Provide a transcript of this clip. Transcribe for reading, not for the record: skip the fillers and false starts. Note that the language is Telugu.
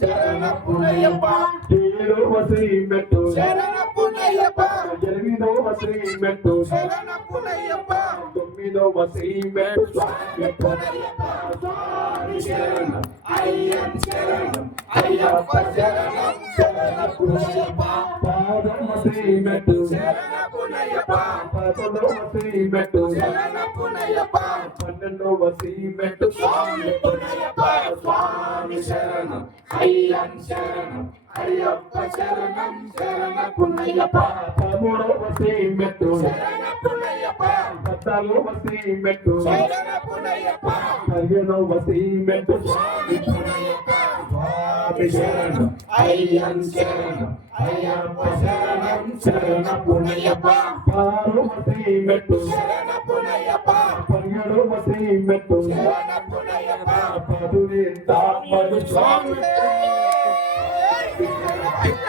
శరణపునయ్యప్ప ఏడవ శ్రీమెట్టు శరణపునయ్యప్ప ఎనిమిదవ శ్రీమెట్టు శరణపునయ్యప్ప తొమ్మిదవ శ్రీమెట్టు స్వామి పునయ్యప్ప స్వామి శరణం అయ్యప్ప శరణం అయ్యప్ప శరణం శరణపునయ్యప్ప పదవ శ్రీమెట్టు శరణపునయ్యప్ప పదవ శ్రీమెట్టు శరణపునయ్యప్ప పన్నెండవ శ్రీమెట్టు స్వామి పునయ్యప్ప స్వామి శరణం అయ్యప్ప శరణం అయ్యప్ప శరణం శరణపునయ్యప్ప పదమూడవ శ్రీమెట్టు శరణపునయ్యప్ప పద్నాలుగవ శ్రీమెట్టు శరణపునయ్యప్ప పదిహేనవ శ్రీమెట్టు స్వామి పునయ్యప్ప స్వామి శరణం అయ్యప్ప శరణం అయ్యప్ప శరణం శరణపునయ్యప్ప పదహారవ శ్రీమెట్టు శరణపునయ్యప్ప పదిహేడవ శ్రీమెట్టు శరణపునయ్యప్ప పదునెంత స్వామి